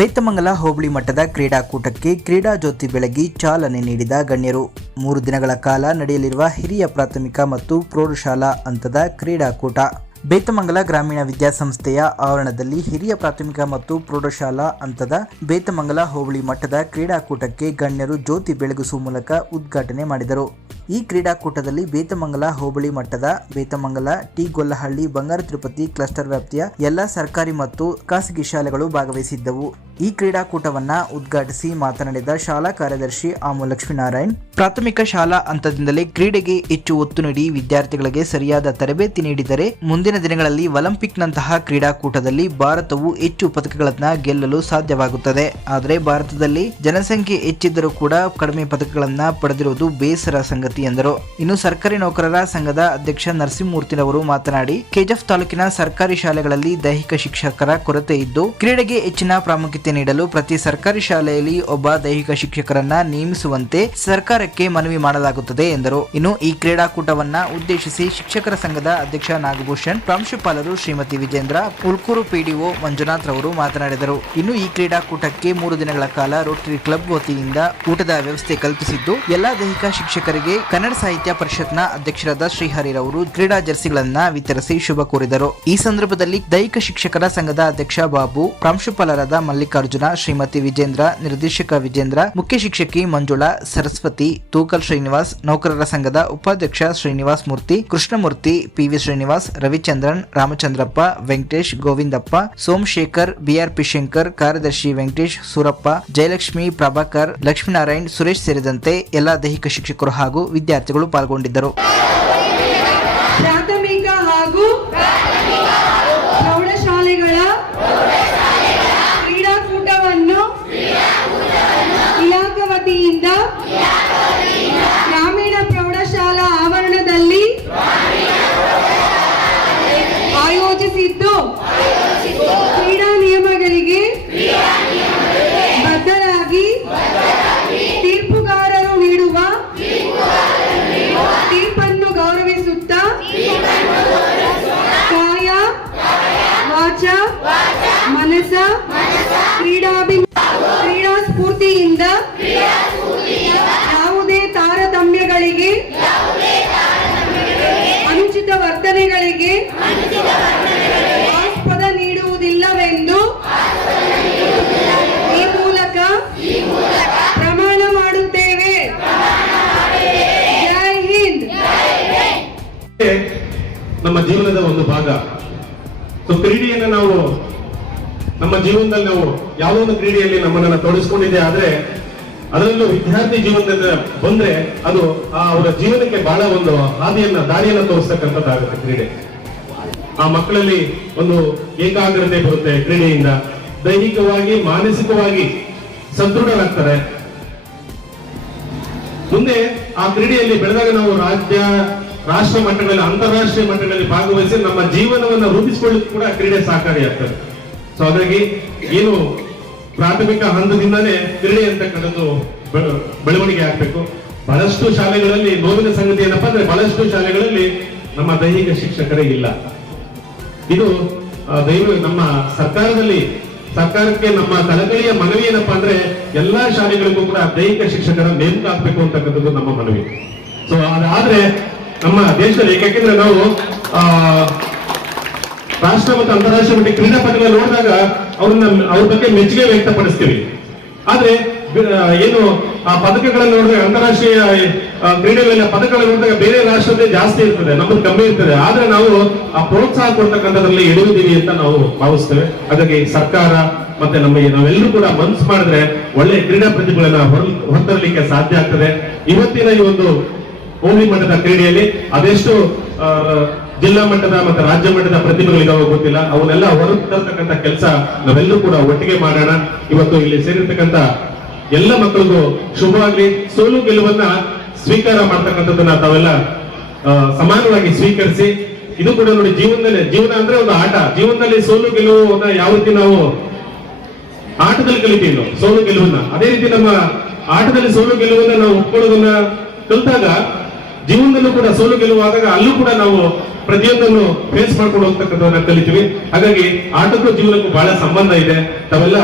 ಬೇತಮಂಗಲ ಹೋಬಳಿ ಮಟ್ಟದ ಕ್ರೀಡಾಕೂಟಕ್ಕೆ ಕ್ರೀಡಾ ಜ್ಯೋತಿ ಬೆಳಗಿ ಚಾಲನೆ ನೀಡಿದ ಗಣ್ಯರು. ಮೂರು ದಿನಗಳ ಕಾಲ ನಡೆಯಲಿರುವ ಹಿರಿಯ ಪ್ರಾಥಮಿಕ ಮತ್ತು ಪ್ರೌಢಶಾಲಾ ಹಂತದ ಕ್ರೀಡಾಕೂಟ. ಬೇತಮಂಗಲ ಗ್ರಾಮೀಣ ವಿದ್ಯಾಸಂಸ್ಥೆಯ ಆವರಣದಲ್ಲಿ ಹಿರಿಯ ಪ್ರಾಥಮಿಕ ಮತ್ತು ಪ್ರೌಢಶಾಲಾ ಹಂತದ ಬೇತಮಂಗಲ ಹೋಬಳಿ ಮಟ್ಟದ ಕ್ರೀಡಾಕೂಟಕ್ಕೆ ಗಣ್ಯರು ಜ್ಯೋತಿ ಬೆಳಗಿಸುವ ಮೂಲಕ ಉದ್ಘಾಟನೆ ಮಾಡಿದರು. ಈ ಕ್ರೀಡಾಕೂಟದಲ್ಲಿ ಬೇತಮಂಗಲ ಹೋಬಳಿ ಮಟ್ಟದ ಬೇತಮಂಗಲ, ಟಿ ಗೊಲ್ಲಹಳ್ಳಿ, ಬಂಗಾರ ತಿರುಪತಿ ಕ್ಲಸ್ಟರ್ ವ್ಯಾಪ್ತಿಯ ಎಲ್ಲಾ ಸರ್ಕಾರಿ ಮತ್ತು ಖಾಸಗಿ ಶಾಲೆಗಳು ಭಾಗವಹಿಸಿದ್ದವು. ಈ ಕ್ರೀಡಾಕೂಟವನ್ನ ಉದ್ಘಾಟಿಸಿ ಮಾತನಾಡಿದ ಶಾಲಾ ಕಾರ್ಯದರ್ಶಿ ಆಮು ಲಕ್ಷ್ಮೀನಾರಾಯಣ್ ಪ್ರಾಥಮಿಕ ಶಾಲಾ ಹಂತದಿಂದಲೇ ಕ್ರೀಡೆಗೆ ಹೆಚ್ಚು ಒತ್ತು ನೀಡಿ ವಿದ್ಯಾರ್ಥಿಗಳಿಗೆ ಸರಿಯಾದ ತರಬೇತಿ ನೀಡಿದರೆ ಮುಂದಿನ ದಿನಗಳಲ್ಲಿ ಒಲಿಂಪಿಕ್ನಂತಹ ಕ್ರೀಡಾಕೂಟದಲ್ಲಿ ಭಾರತವು ಹೆಚ್ಚು ಪದಕಗಳನ್ನ ಗೆಲ್ಲಲು ಸಾಧ್ಯವಾಗುತ್ತದೆ. ಆದರೆ ಭಾರತದಲ್ಲಿ ಜನಸಂಖ್ಯೆ ಹೆಚ್ಚಿದ್ದರೂ ಕೂಡ ಕಡಿಮೆ ಪದಕಗಳನ್ನ ಪಡೆದಿರುವುದು ಬೇಸರ ಸಂಗತಿ. ಎಂದರು. ಇನ್ನು ಸರ್ಕಾರಿ ನೌಕರರ ಸಂಘದ ಅಧ್ಯಕ್ಷ ನರಸಿಂಹಮೂರ್ತಿನವರು ಮಾತನಾಡಿ ಕೆಜೆಫ್ ತಾಲೂಕಿನ ಸರ್ಕಾರಿ ಶಾಲೆಗಳಲ್ಲಿ ದೈಹಿಕ ಶಿಕ್ಷಕರ ಕೊರತೆ ಇದ್ದು, ಕ್ರೀಡೆಗೆ ಹೆಚ್ಚಿನ ಪ್ರಾಮುಖ್ಯತೆ ನೀಡಲು ಪ್ರತಿ ಸರ್ಕಾರಿ ಶಾಲೆಯಲ್ಲಿ ಒಬ್ಬ ದೈಹಿಕ ಶಿಕ್ಷಕರನ್ನ ನೇಮಿಸುವಂತೆ ಸರ್ಕಾರಕ್ಕೆ ಮನವಿ ಮಾಡಲಾಗುತ್ತದೆ ಎಂದರು. ಇನ್ನು ಈ ಕ್ರೀಡಾಕೂಟವನ್ನ ಉದ್ದೇಶಿಸಿ ಶಿಕ್ಷಕರ ಸಂಘದ ಅಧ್ಯಕ್ಷ ನಾಗಭೂಷಣ್, ಪ್ರಾಂಶುಪಾಲರು ಶ್ರೀಮತಿ ವಿಜೇಂದ್ರ ಉಳ್ಕೂರು ಪಿಡಿಒ ಮಂಜುನಾಥ್ ರವರು ಮಾತನಾಡಿದರು. ಇನ್ನು ಈ ಕ್ರೀಡಾಕೂಟಕ್ಕೆ ಮೂರು ದಿನಗಳ ಕಾಲ ರೋಟರಿ ಕ್ಲಬ್ ವತಿಯಿಂದ ಊಟದ ವ್ಯವಸ್ಥೆ ಕಲ್ಪಿಸಿದ್ದು, ಎಲ್ಲಾ ದೈಹಿಕ ಶಿಕ್ಷಕರಿಗೆ ಕನ್ನಡ ಸಾಹಿತ್ಯ ಪರಿಷತ್ನ ಅಧ್ಯಕ್ಷರಾದ ಶ್ರೀಹರಿರವರು ಕ್ರೀಡಾ ಜರ್ಸಿಗಳನ್ನ ವಿತರಿಸಿ ಶುಭ ಕೋರಿದರು. ಈ ಸಂದರ್ಭದಲ್ಲಿ ದೈಹಿಕ ಶಿಕ್ಷಕರ ಸಂಘದ ಅಧ್ಯಕ್ಷ ಬಾಬು, ಪ್ರಾಂಶುಪಾಲರಾದ ಮಲ್ಲಿಕಾರ್ಜುನ, ಶ್ರೀಮತಿ ವಿಜೇಂದ್ರ, ನಿರ್ದೇಶಕ ವಿಜೇಂದ್ರ, ಮುಖ್ಯ ಶಿಕ್ಷಕಿ ಮಂಜುಳಾ, ಸರಸ್ವತಿ, ತೂಕಲ್ ಶ್ರೀನಿವಾಸ್, ನೌಕರರ ಸಂಘದ ಉಪಾಧ್ಯಕ್ಷ ಶ್ರೀನಿವಾಸ್ ಮೂರ್ತಿ, ಕೃಷ್ಣಮೂರ್ತಿ ಪಿವಿ ಶ್ರೀನಿವಾಸ್, ರವಿಚಂದ್ರನ್, ರಾಮಚಂದ್ರಪ್ಪ, ವೆಂಕಟೇಶ್ ಗೋವಿಂದಪ್ಪ, ಸೋಮಶೇಖರ್ ಬಿಆರ್ಪಿ ಶಂಕರ್ ಕಾರ್ಯದರ್ಶಿ ವೆಂಕಟೇಶ್ ಸೂರಪ್ಪ, ಜಯಲಕ್ಷ್ಮಿ ಪ್ರಭಾಕರ್, ಲಕ್ಷ್ಮೀನಾರಾಯಣ್, ಸುರೇಶ್ ಸೇರಿದಂತೆ ಎಲ್ಲಾ ದೈಹಿಕ ಶಿಕ್ಷಕರು ಹಾಗೂ ವಿದ್ಯಾರ್ಥಿಗಳು ಪಾಲ್ಗೊಂಡಿದ್ದರು ಪ್ರಾಥಮಿಕ ಹಾಗೂ ಪ್ರೌಢಶಾಲೆಗಳ ಕ್ರೀಡಾಕೂಟವನ್ನು ಇಲಾಖೆ ವತಿಯಿಂದ ಗ್ರಾಮೀಣ ಪ್ರೌಢಶಾಲಾ ಆವರಣದಲ್ಲಿ ಆಯೋಜಿಸಿದ್ದು ಕ್ರೀಡಾ ನಿಯಮಗಳಿಗೆ ಬದ್ಧರಾಗಿ ತೀರ್ಪುಗಾರರು ನೀಡುವ ತೀರ್ಪನ್ನು ಗೌರವಿಸುತ್ತಾ ಕಾಯ ವಾಚ ಮನಸ ಕ್ರೀಡಾಭಿ ಕ್ರೀಡಾ ಸ್ಫೂರ್ತಿಯಿಂದ ಯಾವುದೇ ತಾರತಮ್ಯಗಳಿಗೆ ಅನುಚಿತ ವರ್ತನೆಗಳಿಗೆ? ಆಸ್ಪದ ನೀಡುವುದಿಲ್ಲವೆಂದು? ಈ ಮೂಲಕ ಪ್ರಮಾಣ ಮಾಡುತ್ತೇವೆ. ಜೈ ಹಿಂದ್. ನಮ್ಮ ಜೀವನದ ಒಂದು ಭಾಗ. ಸೊ ಕ್ರೀಡೆಯನ್ನ ನಾವು ನಮ್ಮ ಜೀವನದಲ್ಲಿ ನಾವು ಯಾವುದೋ ಒಂದು ಕ್ರೀಡೆಯಲ್ಲಿ ನಮ್ಮನ್ನ ತೊಡಗಿಸ್ಕೊಂಡಿದೆ ಆದ್ರೆ ಅದರಲ್ಲೂ ವಿದ್ಯಾರ್ಥಿ ಜೀವನದಿಂದ ಬಂದ್ರೆ ಅದು ಆ ಅವರ ಜೀವನಕ್ಕೆ ಬಹಳ ಒಂದು ಹಾದಿಯನ್ನ, ದಾರಿಯನ್ನ ತೋರಿಸ್ತಕ್ಕಂಥದ್ದಾಗುತ್ತೆ ಕ್ರೀಡೆ. ಆ ಮಕ್ಕಳಲ್ಲಿ ಒಂದು ಏಕಾಗ್ರತೆ ಬರುತ್ತೆ ಕ್ರೀಡೆಯಿಂದ. ದೈಹಿಕವಾಗಿ, ಮಾನಸಿಕವಾಗಿ ಸದೃಢರಾಗ್ತಾರೆ. ಮುಂದೆ ಆ ಕ್ರೀಡೆಯಲ್ಲಿ ಬೆಳೆದಾಗ ನಾವು ರಾಜ್ಯ, ರಾಷ್ಟ್ರ ಮಟ್ಟದಲ್ಲಿ ಅಂತಾರಾಷ್ಟ್ರೀಯ ಮಟ್ಟದಲ್ಲಿ ಭಾಗವಹಿಸಿ ನಮ್ಮ ಜೀವನವನ್ನು ರೂಪಿಸಿಕೊಳ್ಳಲು ಕೂಡ ಕ್ರೀಡೆ ಸಹಕಾರಿಯಾಗ್ತದೆ. ಸೊ ಹಾಗಾಗಿ ಏನು ಪ್ರಾಥಮಿಕ ಹಂತದಿಂದಲೇ ಕ್ರೀಡೆ ಅಂತಕ್ಕಂಥದ್ದು ಬೆಳ- ಬೆಳವಣಿಗೆ ಆಗ್ಬೇಕು. ಬಹಳಷ್ಟು ಶಾಲೆಗಳಲ್ಲಿ ನೋವಿನ ಸಂಗತಿ ಏನಪ್ಪಾ ಅಂದ್ರೆ ಬಹಳಷ್ಟು ಶಾಲೆಗಳಲ್ಲಿ ನಮ್ಮ ದೈಹಿಕ ಶಿಕ್ಷಕರೇ ಇಲ್ಲ. ಇದು ದೈವ ನಮ್ಮ ಸರ್ಕಾರದಲ್ಲಿ, ಸರ್ಕಾರಕ್ಕೆ ನಮ್ಮ ಕಳಕಳಿಯ ಮನವಿ ಏನಪ್ಪಾ ಅಂದ್ರೆ ಎಲ್ಲಾ ಶಾಲೆಗಳಿಗೂ ಕೂಡ ದೈಹಿಕ ಶಿಕ್ಷಕರ ನೇಮಕ ಆಗ್ಬೇಕು ಅಂತಕ್ಕಂಥದ್ದು ನಮ್ಮ ಮನವಿ. ಸೊ ಅದಾದ್ರೆ ನಮ್ಮ ದೇಶದಲ್ಲಿ ಏಕೆಂದ್ರೆ ನಾವು, ಆ ರಾಷ್ಟ್ರ ಮತ್ತು ಅಂತಾರಾಷ್ಟ್ರೀಯ ಮಟ್ಟ ಕ್ರೀಡಾಪಟುಗಳನ್ನ ನೋಡಿದಾಗ ಅವ್ರನ್ನ ಅವ್ರ ಬಗ್ಗೆ ಮೆಚ್ಚುಗೆ ವ್ಯಕ್ತಪಡಿಸ್ತೀವಿ. ಆದ್ರೆ ಏನು, ಆ ಪದಕಗಳನ್ನು ನೋಡಿದಾಗ ಅಂತಾರಾಷ್ಟ್ರೀಯ ಕ್ರೀಡೆಗಳಲ್ಲಿ ಕ್ರೀಡೆಗಳ ಪದಕಗಳನ್ನು ನೋಡಿದಾಗ ಬೇರೆ ರಾಷ್ಟ್ರದೇ ಜಾಸ್ತಿ ಇರ್ತದೆ ನಮ್ಮದು ಕಮ್ಮಿ ಇರ್ತದೆ. ಆದ್ರೆ ನಾವು ಆ ಪ್ರೋತ್ಸಾಹ ಕೊಡ್ತಕ್ಕಂಥದ್ರಲ್ಲಿ ಎಡುವುದೀವಿ ಅಂತ ನಾವು ಭಾವಿಸ್ತೇವೆ. ಅದಕ್ಕೆ ಸರ್ಕಾರ ಮತ್ತೆ ನಮ್ಮ ನಾವೆಲ್ಲರೂ ಕೂಡ ಮನಸ್ಸು ಮಾಡಿದ್ರೆ ಒಳ್ಳೆ ಕ್ರೀಡಾ ಪ್ರತಿಭೆಗಳನ್ನ ಹೊರ ಹೊರತರಲಿಕ್ಕೆ ಸಾಧ್ಯ ಆಗ್ತದೆ. ಇವತ್ತಿನ ಈ ಒಂದು ಹೋಮಿ ಮಟ್ಟದ ಕ್ರೀಡೆಯಲ್ಲಿ ಅದೆಷ್ಟು ಜಿಲ್ಲಾ ಮಟ್ಟದ ಮತ್ತು ರಾಜ್ಯ ಮಟ್ಟದ ಪ್ರತಿಭೆಗಳಿದಾವೋ ಗೊತ್ತಿಲ್ಲ, ಅವನ್ನೆಲ್ಲ ಹೊರತರ್ತಕ್ಕಂಥ ಕೆಲಸ ನಾವೆಲ್ಲರೂ ಕೂಡ ಒಟ್ಟಿಗೆ ಮಾಡೋಣ. ಇವತ್ತು ಇಲ್ಲಿ ಸೇರಿರ್ತಕ್ಕಂಥ ಎಲ್ಲ ಮಕ್ಕಳಿಗೂ ಶುಭವಾಗ್ಲಿ ಸೋಲು ಗೆಲುವನ್ನ ಸ್ವೀಕಾರ ಮಾಡ್ತಕ್ಕಂಥದ್ದನ್ನ ತಾವೆಲ್ಲ ಸಮಾನವಾಗಿ ಸ್ವೀಕರಿಸಿ. ಇದು ಕೂಡ ನೋಡಿ ಜೀವನದಲ್ಲಿ, ಜೀವನ ಅಂದ್ರೆ ಒಂದು ಆಟ. ಜೀವನದಲ್ಲಿ ಸೋಲು ಗೆಲುವು ಯಾವ ರೀತಿ ನಾವು ಆಟದಲ್ಲಿ ಕಲಿತೀವಿ ನಾವು, ಸೋಲು ಗೆಲುವನ್ನ. ಅದೇ ರೀತಿ ನಮ್ಮ ಆಟದಲ್ಲಿ ಸೋಲು ಗೆಲುವನ್ನ ನಾವು ಒಪ್ಕೊಳ್ಳೋದನ್ನ ಕಲಿತಾಗ ಜೀವನದಲ್ಲೂ ಕೂಡ ಸೋಲು ಗೆಲುವಾದಾಗ ಅಲ್ಲೂ ಕೂಡ ನಾವು ಪ್ರತಿಯೊಂದನ್ನು ಫೇಸ್ ಮಾಡ್ಕೊಂಡು ಕಲಿತೀವಿ. ಹಾಗಾಗಿ ಆಟಕ್ಕೂ ಜೀವನಕ್ಕೂ ಬಹಳ ಸಂಬಂಧ ಇದೆ. ತಾವೆಲ್ಲ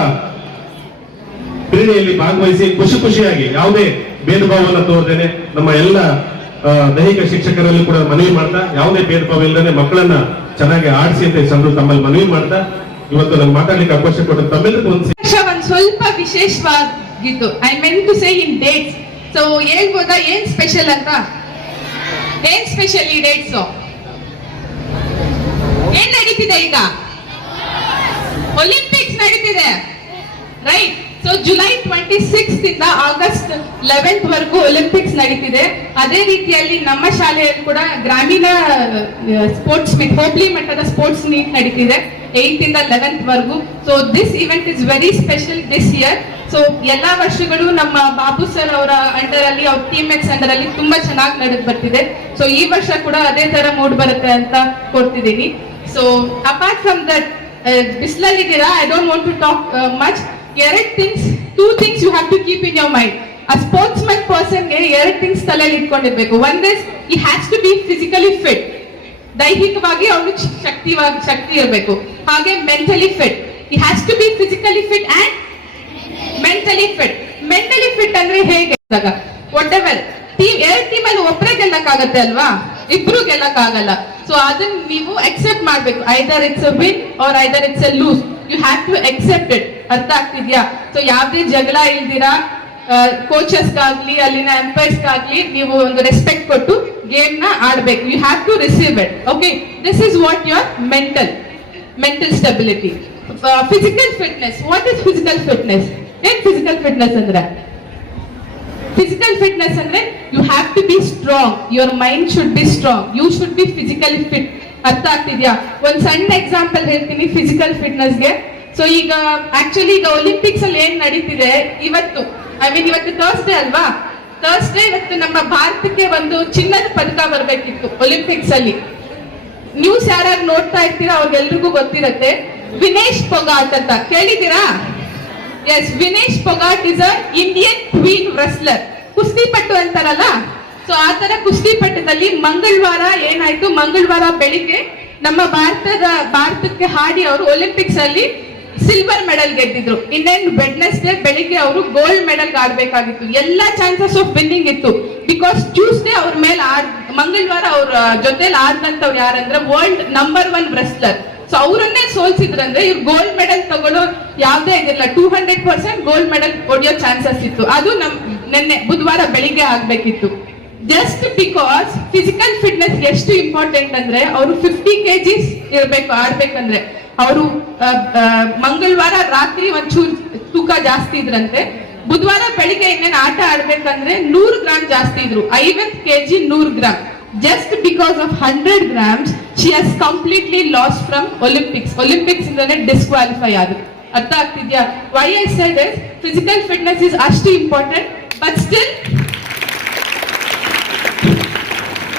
ಕ್ರೀಡೆಯಲ್ಲಿ ಭಾಗವಹಿಸಿ ಖುಷಿ ಖುಷಿಯಾಗಿ ಯಾವುದೇ ಭೇದ ಭಾವವನ್ನು ತೋರದೇನೆ ನಮ್ಮ ಎಲ್ಲ ದೈಹಿಕ ಶಿಕ್ಷಕರಲ್ಲಿ ಕೂಡ ಮನವಿ ಮಾಡ್ತಾ, ಯಾವುದೇ ಭೇದ ಭಾವ ಇಲ್ಲದೆ ಮಕ್ಕಳನ್ನ ಚೆನ್ನಾಗಿ ಆಡಿಸಿ ಅಂತ ಚಂದ್ರು ತಮ್ಮಲ್ಲಿ ಮನವಿ ಮಾಡ್ತಾ, ಇವತ್ತು ನಂಗೆ ಮಾತಾಡ್ಲಿಕ್ಕೆ ಅವಕಾಶ ಕೊಟ್ಟು ತಮ್ಮೆಲ್ಲರಿಗೂ ಒಂದು ಒಂದ್ ಸ್ವಲ್ಪ ವಿಶೇಷವಾಗಿತ್ತು I mean to say in dates so ಹೇಳ್ಬೋದಾ? ಏನ್ ಸ್ಪೆಷಲ್ ಅಂತ? ಏನ್ ಸ್ಪೆಷಲ್ ಈ ಡೇಟ್ಸ್ ಏನ್ ನಡೀತಿದೆ ಈಗ? ಒಲಿಂಪಿಕ್ಸ್ ನಡೀತಿದೆ. Right so July twenty six ಇಂದ ಆಗಸ್ಟ್ ಲೆವೆಂತ್ ವರೆಗೂ ಒಲಿಂಪಿಕ್ಸ್ ನಡೀತಿದೆ. ಅದೇ ರೀತಿಯಲ್ಲಿ ನಮ್ಮ ಶಾಲೆಯಲ್ಲಿ ಕೂಡ ಗ್ರಾಮೀಣ ಸ್ಪೋರ್ಟ್ಸ್ ಮೀಟ್ ಹೋಬ್ಳಿ ಮಟ್ಟದ ಸ್ಪೋರ್ಟ್ಸ್ ಮೀಟ್ ನಡೀತಿದೆ. ಏಯ್ತ್ ಇಂದ ಲೆವೆಂತ್ ವರೆಗೂ. So this event is very special this year so ಎಲ್ಲಾ ವರ್ಷಗಳು ನಮ್ಮ ಬಾಬು ಸರ್ ಅವರ ಅಂಡರ್ ಅಲ್ಲಿ, ಅವ್ರ ಟೀಮ್ ಮೇಟ್ಸ್ ಅಂಡರ್ ಅಲ್ಲಿ ತುಂಬಾ ಚೆನ್ನಾಗಿ ನಡೆದು ಬರ್ತಿದೆ ಸೊ ಈ ವರ್ಷ ಕೂಡ ಅದೇ ತರ ಮೂಡ್ ಬರುತ್ತೆ ಅಂತ ಕೊಡ್ತಿದ್ದೀನಿ. So apart from that ಬಿಸಿಲಲ್ಲಿದ್ದೀರಾ I don't want to talk much ಎರಡ್ things two things you have to keep in your mind ಆ ಸ್ಪೋರ್ಟ್ಸ್ ಮ್ಯಾನ್ ಪರ್ಸನ್ಗೆ ಎರಡ್ ಥಿಂಗ್ಸ್ ತಲೆಯಲ್ಲಿ ಇಟ್ಕೊಂಡಿರ್ಬೇಕು. One is he has to be physically fit ದೈಹಿಕವಾಗಿ ಅವನು ಶಕ್ತಿವಾಗಿ ಶಕ್ತಿ ಇರಬೇಕು. ಹಾಗೆ mentally fit he has to be physically fit and mentally fit mentally fit ಅಂದ್ರೆ ಹೇಗೆ? ವಾಟ್ ಎವರ್ ಟೀಮ್ ಎರಡ್ ಟೀಮ್ ಅಲ್ಲಿ ಒಬ್ಬರೇ ಗೆಲ್ಲಕ್ಕಾಗತ್ತೆ ಅಲ್ವಾ? ಇಬ್ರು ಗೆಲ್ಲಕ್ಕಾಗಲ್ಲ. ಸೊ ಅದನ್ನ ನೀವು ಅಕ್ಸೆಪ್ಟ್ ಮಾಡ್ಬೇಕು. Either it's a win or either it's a lose you have to accept it ಅರ್ಥ ಆಗ್ತಿದ್ಯಾ? ಸೊ ಯಾವ್ದೇ ಜಗಳ ಇಲ್ದಿರಾ ಕೋಚಸ್ಗಾಗ್ಲಿ ಅಲ್ಲಿನ ಎಂಪೈರ್ಸ್ಗಾಗ್ಲಿ ನೀವು ಒಂದು ರೆಸ್ಪೆಕ್ಟ್ ಕೊಟ್ಟು ಗೇಮ್ನ ಆಡ್ಬೇಕು. You have to receive it okay this is what your mental mental stability physical fitness what is physical fitness ಏನ್ ಫಿಸಿಕಲ್ ಫಿಟ್ನೆಸ್ ಅಂದ್ರೆ? ಫಿಸಿಕಲ್ ಫಿಟ್ನೆಸ್ ಅಂದ್ರೆ you have to be strong your mind should be strong you should be physically fit ಅರ್ಥ ಆಗ್ತಿದ್ಯಾ? ಒಂದ್ ಸಣ್ಣ example ಹೇಳ್ತೀನಿ physical ಫಿಟ್ನೆಸ್ಗೆ so ಈಗ ಆಕ್ಚುಲಿ ಈಗ ಒಲಿಂಪಿಕ್ಸ್ ಅಲ್ಲಿ ಏನ್ ನಡೀತಿದೆ? ಇವತ್ತು. ಐ ಮೀನ್ ಇವತ್ತು ಥರ್ಸ್ಡೇ ಅಲ್ವಾ? ಥರ್ಸ್ಡೇ ಇವತ್ತು ನಮ್ಮ ಭಾರತಕ್ಕೆ ಒಂದು ಚಿನ್ನದ ಪದಕ ಬರಬೇಕಿತ್ತು ಒಲಿಂಪಿಕ್ಸ್ ಅಲ್ಲಿ. ನ್ಯೂಸ್ ಯಾರ್ಯಾರು ನೋಡ್ತಾ ಇರ್ತೀರಾ? ಅವ್ರಿಗೆಲ್ರಿಗೂ ಗೊತ್ತಿರತ್ತೆ. ವಿನೇಶ್ ಪೊಗಾಟ್ ಅಂತ. ಕೇಳಿದ್ದೀರಾ? Yes Vinesh Phogat is a Indian queen wrestler ಕುಸ್ತಿಪಟ್ಟು ಅಂತಾರಲ್ಲ? ಸೊ ಆ ತರ ಕುಸ್ತಿಪಟ್ಟದಲ್ಲಿ ಮಂಗಳವಾರ ಏನಾಯ್ತು? ಮಂಗಳವಾರ ಬೆಳಿಗ್ಗೆ ನಮ್ಮ ಭಾರತದ, ಭಾರತಕ್ಕೆ ಹಾಡಿ ಅವರು ಒಲಿಂಪಿಕ್ಸ್ ಅಲ್ಲಿ ಸಿಲ್ವರ್ ಮೆಡಲ್ ಗೆದ್ದಿದ್ರು. ಇನ್ನೇನು ವೆಡ್ನೆಸ್ಡೇ ಬೆಳಿಗ್ಗೆ ಅವರು ಗೋಲ್ಡ್ ಮೆಡಲ್ ಆಡ್ಬೇಕಾಗಿತ್ತು. ಎಲ್ಲಾ ಚಾನ್ಸಸ್ ಆಫ್ ವಿನ್ನಿಂಗ್ ಇತ್ತು. ಬಿಕಾಸ್ ಟ್ಯೂಸ್ಡೇ ಅವ್ರ ಮೇಲೆ ಮಂಗಳವಾರ ಅವ್ರ ಜೊತೆಲಿ ಆಡ್ದಂತವ್ರು ಯಾರಂದ್ರೆ world number one wrestler so ಅವರನ್ನೇ ಸೋಲ್ಸಿದ್ರಂದ್ರೆ ಇವ್ರು ಗೋಲ್ಡ್ ಮೆಡಲ್ ತಗೊಳ್ಳೋ ಯಾವ್ದೇ ಇದಿಲ್ಲ two hundred percent gold medal ಹೊಡೆಯೋ ಚಾನ್ಸಸ್ ಇತ್ತು. ಅದು ನಮ್ ನೆನ್ನೆ ಬುಧವಾರ ಬೆಳಿಗ್ಗೆ ಆಗ್ಬೇಕಿತ್ತು. ಜಸ್ಟ್ ಬಿಕಾಸ್ ಫಿಸಿಕಲ್ ಫಿಟ್ನೆಸ್ ಎಷ್ಟು ಇಂಪಾರ್ಟೆಂಟ್ ಅಂದ್ರೆ ಅವರು ಫಿಫ್ಟಿ ಕೆಜಿಸ್ ಇರ್ಬೇಕು, ಆಡ್ಬೇಕಂದ್ರೆ. ಅವರು ಮಂಗಳವಾರ ರಾತ್ರಿ ಒಂಚೂರು ತೂಕ ಜಾಸ್ತಿ ಇದ್ರಂತೆ. ಬುಧವಾರ ಬೆಳಿಗ್ಗೆ ಇನ್ನೇನು ಆಟ ಆಡ್ಬೇಕಂದ್ರೆ ನೂರು ಗ್ರಾಮ್ ಜಾಸ್ತಿ ಇದ್ರು. ಐವತ್ ಕೆಜಿ ನೂರು gram just because of hundred grams she has completely lost from Olympics Olympics ಇಂದಾನೆ ಡಿಸ್ಕ್ವಾಲಿಫೈ ಆದ್ರು ಅರ್ಥ ಆಗ್ತಿದ್ಯಾ? Why I said physical fitness is ಅಷ್ಟು important but still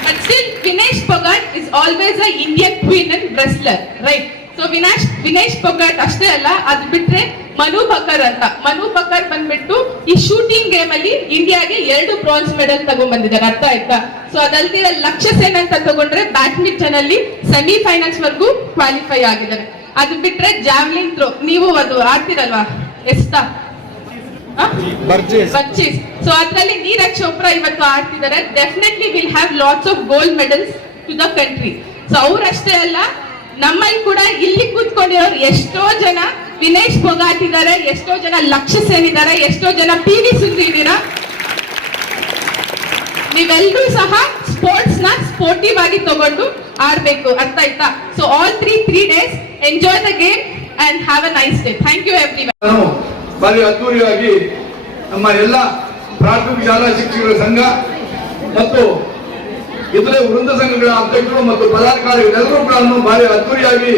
But still, Vinesh Phogat is always a Indian queen and wrestler, right? So Vinash Vinesh Phogat ಅಷ್ಟೇ ಅಲ್ಲ ಅದ್ ಬಿಟ್ರೆ ಮನು ಬಕರ್ ಅಂತ. ಮನು ಬಕರ್ ಬಂದ್ಬಿಟ್ಟು ಈ ಶೂಟಿಂಗ್ ಗೇಮ್ ಅಲ್ಲಿ ಇಂಡಿಯಾಗೆ ಎರಡು ಬ್ರಾನ್ಸ್ ಮೆಡಲ್ ತಗೊಂಡ್ಬಂದಿದ್ದಾರೆ. ಅರ್ಥ ಆಯ್ತಾ? ಸೊ ಅದಲ್ದಿರ ಲಕ್ಷ್ಯ ಸೇನ್ ಅಂತ ತಗೊಂಡ್ರೆ ಬ್ಯಾಡ್ಮಿಂಟನ್ ಅಲ್ಲಿ ಸೆಮಿ ಫೈನಲ್ಸ್ ವರ್ಗೂ ಕ್ವಾಲಿಫೈ ಆಗಿದ್ದಾರೆ. ಅದು ಬಿಟ್ರೆ ಜಾವ್ಲಿನ್ ಥ್ರೋ ನೀವು ಅದು ಆಡ್ತಿರಲ್ವಾ? ಎಸ್ತಾ? ಪರ್ಚೇಸ್ ಸೊ ಅದರಲ್ಲಿ ನೀರಜ್ ಚೋಪ್ರಾ ಇವತ್ತು ಆಡ್ತಿದ್ದಾರೆ. Definitely will have lots of gold medals to the country so ಅವ್ರಷ್ಟೇ ಅಲ್ಲ ನಮ್ಮಲ್ಲಿ ಕೂಡ ಇಲ್ಲಿ ಕೂತ್ಕೊಂಡಿರೋರು ಎಷ್ಟೋ ಜನ ವಿನೇಶ್ ಪೊಗಾಟ್ ಇದ್ದಾರೆ ಎಷ್ಟೋ ಜನ ಲಕ್ಷ ಸೇನ್ ಇದ್ದಾರೆ ಎಷ್ಟೋ ಜನ ಪಿ ವಿ ಸಿಂಧು ಇದ್ದೀರಾ? ನೀವೆಲ್ಲರೂ ಸಹ ಸ್ಪೋರ್ಟ್ಸ್ನ ಸ್ಪೋರ್ಟಿವ್ ಆಗಿ ತಗೊಂಡು ಆಡ್ಬೇಕು, ಅರ್ಥ ಆಯ್ತಾ? So all three three days enjoy the game and have a nice day thank you every ಬಾರಿ ಅದ್ದೂರಿಯಾಗಿ ನಮ್ಮ ಎಲ್ಲ ಪ್ರಾಥಮಿಕ ಶಾಲಾ ಶಿಕ್ಷಕರ ಸಂಘ ಮತ್ತು ಇತರೆ ವೃಂದ ಸಂಘಗಳ ಅಧ್ಯಕ್ಷರು ಮತ್ತು ಪದಾಧಿಕಾರಿಗಳೆಲ್ಲರೂ ಕೂಡ ಬಾರಿ ಅದ್ದೂರಿಯಾಗಿ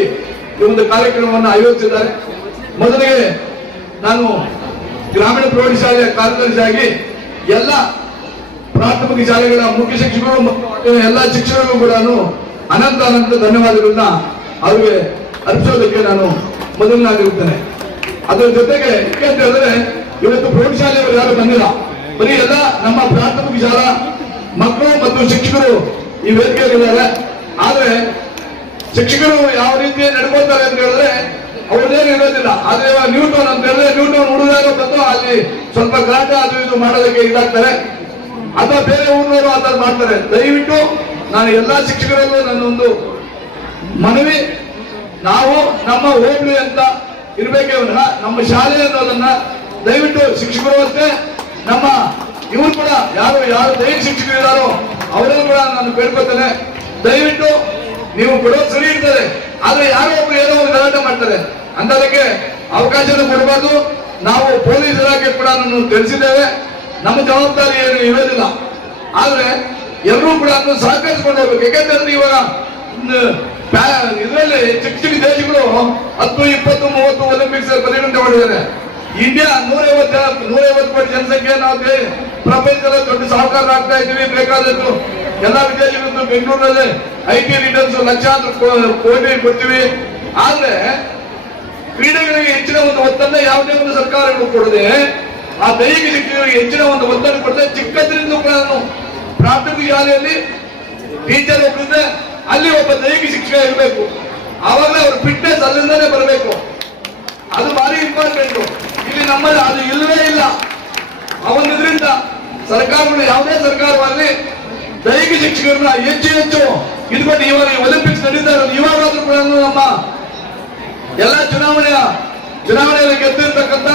ಈ ಒಂದು ಕಾರ್ಯಕ್ರಮವನ್ನು ಆಯೋಜಿಸಿದ್ದಾರೆ. ಮೊದಲಿಗೆ ನಾನು ಗ್ರಾಮೀಣ ಪ್ರೌಢಶಾಲೆಯ ಕಾರ್ಯದರ್ಶಿಯಾಗಿ ಎಲ್ಲ ಪ್ರಾಥಮಿಕ ಶಾಲೆಗಳ ಮುಖ್ಯ ಶಿಕ್ಷಕರು ಮತ್ತು ಎಲ್ಲ ಶಿಕ್ಷಕರಿಗೂ ಕೂಡ ಅನಂತ ಅನಂತ ಧನ್ಯವಾದಗಳನ್ನ ಅವರಿಗೆ ಅರ್ಪಿಸೋದಕ್ಕೆ ನಾನು ಮೊದಲನಾಗಿರುತ್ತೇನೆ ಅದರ ಜೊತೆಗೆ ಅಂತ ಹೇಳಿದ್ರೆ, ಇವತ್ತು ಪ್ರೌಢಶಾಲೆಯವರು ಯಾರು ಬಂದಿಲ್ಲ. ಬರೀ ಎಲ್ಲ ನಮ್ಮ ಪ್ರಾಥಮಿಕ ಶಾಲಾ ಮಕ್ಕಳು ಮತ್ತು ಶಿಕ್ಷಕರು ಈ ವೇದಿಕೆಯಲ್ಲಿದ್ದಾರೆ. ಆದ್ರೆ ಶಿಕ್ಷಕರು ಯಾವ ರೀತಿ ನಡ್ಕೊಳ್ತಾರೆ ಅಂತ ಹೇಳಿದ್ರೆ ಅವ್ರದ್ದೇನು ಇರೋದಿಲ್ಲ ಆದ್ರೆ ಇವಾಗ ನ್ಯೂಟನ್ ಅಂತ ಹೇಳಿದ್ರೆ ನ್ಯೂಟನ್ ಹುಡುಗರು ಬಂದು ಅಲ್ಲಿ ಸ್ವಲ್ಪ ಗಲಾಟೆ ಅದು ಇದು ಮಾಡೋದಕ್ಕೆ ಇದಾಗ್ತಾರೆ. ಅಥವಾ ಬೇರೆ ಊರಿನವರು ಆ ಥರ ಮಾಡ್ತಾರೆ. ದಯವಿಟ್ಟು ನಾನು ಎಲ್ಲಾ ಶಿಕ್ಷಕರಲ್ಲೂ ನನ್ನೊಂದು ಮನವಿ. ನಾವು ನಮ್ಮ ಹೋಗ್ಲಿ ಅಂತ ಇರ್ಬೇಕೇ ವಿನಃ ನಮ್ಮ ಶಾಲೆ ಅನ್ನೋದನ್ನ ದಯವಿಟ್ಟು ಶಿಕ್ಷಕರು ಅಷ್ಟೇ, ನಮ್ಮ ಇವರು ಕೂಡ ಯಾರು ಯಾರು ದೈಹಿಕ ಶಿಕ್ಷಕರು ಇದಾರೋ ಅವರನ್ನು ಕೂಡ ನಾನು ಬೇಡ್ಕೊತೇನೆ. ದಯವಿಟ್ಟು ನೀವು ಕೊಡೋದು ಸರಿ ಇರ್ತದೆ. ಆದ್ರೆ ಯಾರೋ ಒಬ್ರು ಏನೋ ಒಂದು ಗಲಾಟೆ ಮಾಡ್ತಾರೆ. ಅಂತದಕ್ಕೆ ಅವಕಾಶನೂ ಕೊಡಬಾರ್ದು. ನಾವು ಪೊಲೀಸ್ ಇಲಾಖೆ ಕೂಡ ತಿಳಿಸಿದ್ದೇವೆ. ನಮ್ಮ ಜವಾಬ್ದಾರಿ ಏನು ಇರೋದಿಲ್ಲ. ಆದ್ರೆ ಎಲ್ಲರೂ ಕೂಡ ಅದನ್ನು ಸಹಕರಿಸಿಕೊಂಡು ಹೋಗ್ಬೇಕು. ಯಾಕೆಂತಂದ್ರೆ ಇವಾಗ ಇದರಲ್ಲಿ ಚಿಕ್ಕ ಚಿಕ್ಕ ದೇಶಗಳು ಹತ್ತು, ಇಪ್ಪತ್ತು, ಮೂವತ್ತು ಒಲಿಂಪಿಕ್ಸ್ ಪರಿಗಣಿತ ಮಾಡಿದ್ದಾರೆ. ಇಂಡಿಯಾ ನೂರೈವತ್ತು ನೂರೈವತ್ತು ಕೋಟಿ ಜನಸಂಖ್ಯೆ ನಾವು ಪ್ರಪಂಚದ ದೊಡ್ಡ ಸಹಕಾರ ಆಗ್ತಾ ಇದ್ದೀವಿ. ಬೇಕಾದಷ್ಟು ಎಲ್ಲ ವಿದೇಶಗಳು ಬೆಂಗಳೂರಲ್ಲಿ ಐ ಟಿ ರಿಟರ್ನ್ಸ್ ಲಕ್ಷಾಂತರ ಕೋಟಿ ಕೊಡ್ತೀವಿ. ಆದ್ರೆ ಕ್ರೀಡೆಗಳಿಗೆ ಹೆಚ್ಚಿನ ಒಂದು ಒತ್ತನ್ನ ಯಾವುದೇ ಒಂದು ಸರ್ಕಾರಗಳು ಕೊಡದೆ ಆ ದೈಹಿಕ ಶಿಕ್ಷಣಗಳಿಗೆ ಹೆಚ್ಚಿನ ಒಂದು ಒತ್ತನ್ನು ಕೊಡದೆ ಚಿಕ್ಕದ್ರಿಂದ ಕೂಡ ನಾನು ಪ್ರಾಥಮಿಕ ಶಾಲೆಯಲ್ಲಿ ಟೀಚರ್ ಒಬ್ಬರಿದ್ರೆ ಅಲ್ಲಿ ಒಬ್ಬ ದೈಹಿಕ ಶಿಕ್ಷಕ ಇರಬೇಕು. ಆವಾಗಲೇ ಅವ್ರ ಫಿಟ್ನೆಸ್ ಅಲ್ಲಿಂದಾನೆ ಬರಬೇಕು. ಅದು ಭಾರಿ ಇಂಪಾರ್ಟೆಂಟ್ ಇಲ್ಲಿ ನಮ್ಮಲ್ಲಿ ಅದು ಇಲ್ಲವೇ ಇಲ್ಲ. ಅವನಿದ್ರಿಂದ ಸರ್ಕಾರಗಳು ಯಾವುದೇ ಸರ್ಕಾರವಾಗಲಿ ದೈಹಿಕ ಶಿಕ್ಷಕರನ್ನ ಹೆಚ್ಚು ಹೆಚ್ಚು ಇದ್ಬಿಟ್ಟು ಇವಾಗ ಒಲಿಂಪಿಕ್ಸ್ ನಡೀತಾ ಇರೋದು ಇವಾಗಾದ್ರೂ ಕೂಡ ನಮ್ಮ ಎಲ್ಲ ಚುನಾವಣೆಯ ಚುನಾವಣೆಯಲ್ಲಿ ಗೆದ್ದಿರ್ತಕ್ಕಂಥ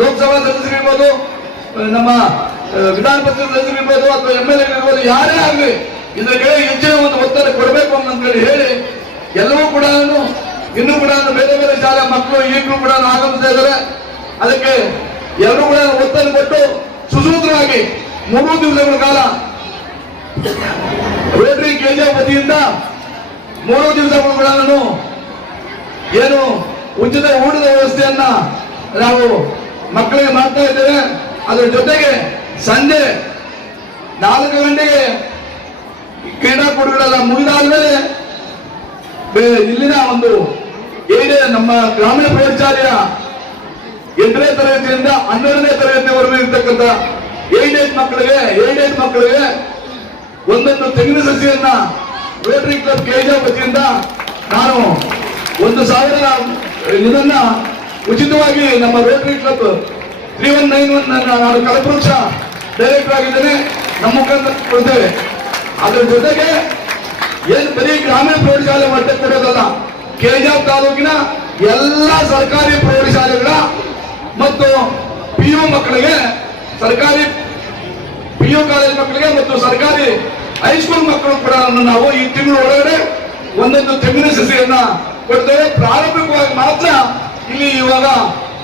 ಲೋಕಸಭಾ ಸದಸ್ಯರಿರ್ಬೋದು ನಮ್ಮ ವಿಧಾನ ಪರಿಷತ್ ಸದಸ್ಯರಿರ್ಬೋದು ಅಥವಾ ಎಂ ಎಲ್ ಇರ್ಬೋದು, ಯಾರೇ ಆಗಲಿ ಇದಕ್ಕೆ ಹೆಚ್ಚಿನ ಒಂದು ಒತ್ತಡ ಕೊಡಬೇಕು ಅಂತೇಳಿ ಹೇಳಿ, ಎಲ್ಲವೂ ಕೂಡ ಇನ್ನೂ ಕೂಡ ಬೇರೆ ಬೇರೆ ಶಾಲೆ ಮಕ್ಕಳು, ಈಗಲೂ ಕೂಡ ಆಗಮಿಸ್ತಾ ಇದ್ದಾರೆ. ಅದಕ್ಕೆ ಎಲ್ಲರೂ ಕೂಡ ಒತ್ತಡ ಕೊಟ್ಟು ಸುಸೂತ್ರವಾಗಿ ಮೂರು ದಿವಸಗಳ ಕಾಲ ರೋಟರಿ ಕೆಜಿಎಫ್ ವತಿಯಿಂದ ಮೂರು ದಿವಸಗಳು ಕೂಡ ಏನು ಉಚಿತ ಊಟದ ವ್ಯವಸ್ಥೆಯನ್ನ ನಾವು ಮಕ್ಕಳಿಗೆ ಮಾಡ್ತಾ ಇದ್ದೇವೆ. ಅದರ ಜೊತೆಗೆ ಸಂಜೆ ನಾಲ್ಕು ಗಂಟೆಗೆ ಕ್ರೀಡಾಕೂಟಗಳೆಲ್ಲ ಮುಗಿದಾದ್ಮೇಲೆ ಮೇಲೆ ಇಲ್ಲಿನ ಒಂದು ಏನೇ ನಮ್ಮ ಗ್ರಾಮೀಣ ಪ್ರೌಢಶಾಲೆಯ ಎಂಟನೇ ತರಗತಿಯಿಂದ ಹನ್ನೆರಡನೇ ತರಗತಿವರೆಗೂ ಇರ್ತಕ್ಕಂಥ ಏಜ್ ಮಕ್ಕಳಿಗೆ ಏಜ್ ಮಕ್ಕಳಿಗೆ ಒಂದೊಂದು ತೆಂಗಿನ ಸಸಿಯನ್ನ ರೋಟರಿ ಕ್ಲಬ್ ಕೆಜಿ ವತಿಯಿಂದ ನಾನು ಒಂದು ಸಾವಿರ ಇದನ್ನ ಉಚಿತವಾಗಿ ನಮ್ಮ Rotary Club three one nine one ನಾನು ಕಲಪವೃಕ್ಷ ಡೈರೆಕ್ಟರ್ ಆಗಿದ್ದೇನೆ. ನಮ್ಮ ಮುಖಾಂತರ ಕೊಡ್ತೇವೆ. ಅದರ ಜೊತೆಗೆ ಏನು ಬರೀ ಗ್ರಾಮೀಣ ಪ್ರೌಢಶಾಲೆ ಮಟ್ಟಕ್ಕೆ ಕೊಡೋದಲ್ಲ ಕೆಜಾಬ್ ತಾಲೂಕಿನ ಎಲ್ಲ ಸರ್ಕಾರಿ ಪ್ರೌಢಶಾಲೆಗಳ ಮತ್ತು ಪಿ ಯು ಮಕ್ಕಳಿಗೆ ಸರ್ಕಾರಿ ಪಿ ಯು ಕಾಲೇಜ್ ಮಕ್ಕಳಿಗೆ ಮತ್ತು ಸರ್ಕಾರಿ ಹೈಸ್ಕೂಲ್ ಮಕ್ಕಳು ಕೂಡ ನಾವು ಈ ತಿಂಗಳ ಒಳಗಡೆ ಒಂದೊಂದು ತೆಂಗಿನ ಸಸಿಯನ್ನ ಕೊಡ್ತೇವೆ ಪ್ರಾರಂಭಿಕವಾಗಿ ಮಾತ್ರ ಇಲ್ಲಿ ಇವಾಗ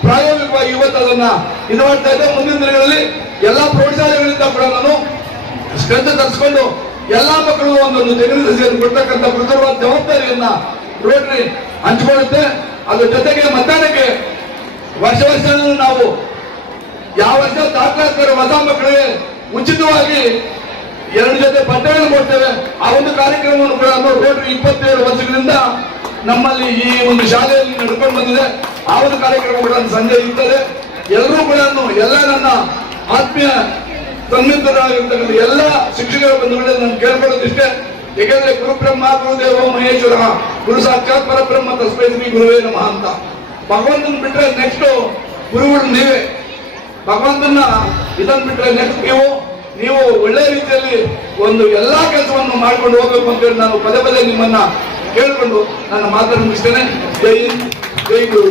ಪ್ರಾಯೋಗಿಕವಾಗಿ ಇವತ್ತು ಅದನ್ನ ಇದು ಮಾಡ್ತಾ ಇದ್ದೆ. ಮುಂದಿನ ದಿನಗಳಲ್ಲಿ ಎಲ್ಲಾ ಪ್ರೌಢಶಾಲೆಗಳಿಂದ ಕೂಡ ನಾನು ಸ್ಟ್ರೆಂತ್ ತರಿಸ್ಕೊಂಡು ಎಲ್ಲಾ ಮಕ್ಕಳು ಒಂದೊಂದು ತೆಂಗಿನ ಸಸಿಯನ್ನು ಕೊಡ್ತಕ್ಕಂಥ ಪ್ರಥಮವಾದ ಜವಾಬ್ದಾರಿಯನ್ನ ರೋಟರಿ ಹಂಚಿಕೊಳ್ಳುತ್ತೆ. ಅದ್ರ ಜೊತೆಗೆ ಮತದಾನಕ್ಕೆ ವರ್ಷ ವರ್ಷ ನಾವು ಯಾವ ವರ್ಷ ದಾಖಲಾತಿರೋ ಹೊಸ ಮಕ್ಕಳಿಗೆ ಉಚಿತವಾಗಿ ಎರಡು ಜೊತೆ ಬಟ್ಟೆಗಳನ್ನು ಕೊಡ್ತೇವೆ. ಆ ಒಂದು ಕಾರ್ಯಕ್ರಮವನ್ನು ಕೂಡ ರೋಟರಿ ಇಪ್ಪತ್ತೇಳು ವರ್ಷಗಳಿಂದ ನಮ್ಮಲ್ಲಿ ಈ ಒಂದು ಶಾಲೆಯಲ್ಲಿ ನಡ್ಕೊಂಡು ಬಂದಿದೆ. ಆ ಒಂದು ಕಾರ್ಯಕ್ರಮ ಕೂಡ ಸಂಜೆ ಇರ್ತದೆ. ಎಲ್ಲರೂ ಕೂಡ ಎಲ್ಲ ನನ್ನ ಆತ್ಮೀಯ ಸನ್ನಿಹಿತರಾಗಿರ್ತಕ್ಕಂಥ ಎಲ್ಲ ಶಿಕ್ಷಕರ ಬಂಧುಗಳಲ್ಲಿ ನಾನು ಕೇಳ್ಕೊಳ್ಳೋದಿಷ್ಟೇ. ಏಕೆಂದ್ರೆ ಗುರುಬ್ರಹ್ಮ, ಗುರುದೇವ, ಮಹೇಶ್ವರ, ಗುರು ಸಾಕ್ಷಾತ್ ಪರಬ್ರಹ್ಮ ತಸ್ಮೈ ಶ್ರೀ ಗುರುವೇ ನಮಃ ಅಂತ. ಭಗವಂತನ ಬಿಟ್ರೆ ನೆಕ್ಸ್ಟ್ ಗುರುಗಳು ನೀವೇ. ಭಗವಂತನ ಇದನ್ನ ಬಿಟ್ರೆ ನೆಕ್ಸ್ಟ್ ನೀವು. ನೀವು ಒಳ್ಳೆ ರೀತಿಯಲ್ಲಿ ಒಂದು ಎಲ್ಲಾ ಕೆಲಸವನ್ನು ಮಾಡ್ಕೊಂಡು ಹೋಗ್ಬೇಕು ಅಂತೇಳಿ ನಾನು ಪದೇ ಪದೇ ನಿಮ್ಮನ್ನ ಕೇಳ್ಕೊಂಡು ನನ್ನ ಮಾತನ್ನು ಮುಗಿಸ್ತೇನೆ. ಜೈ ಹಿಂದ್ ಜೈ ಗುರು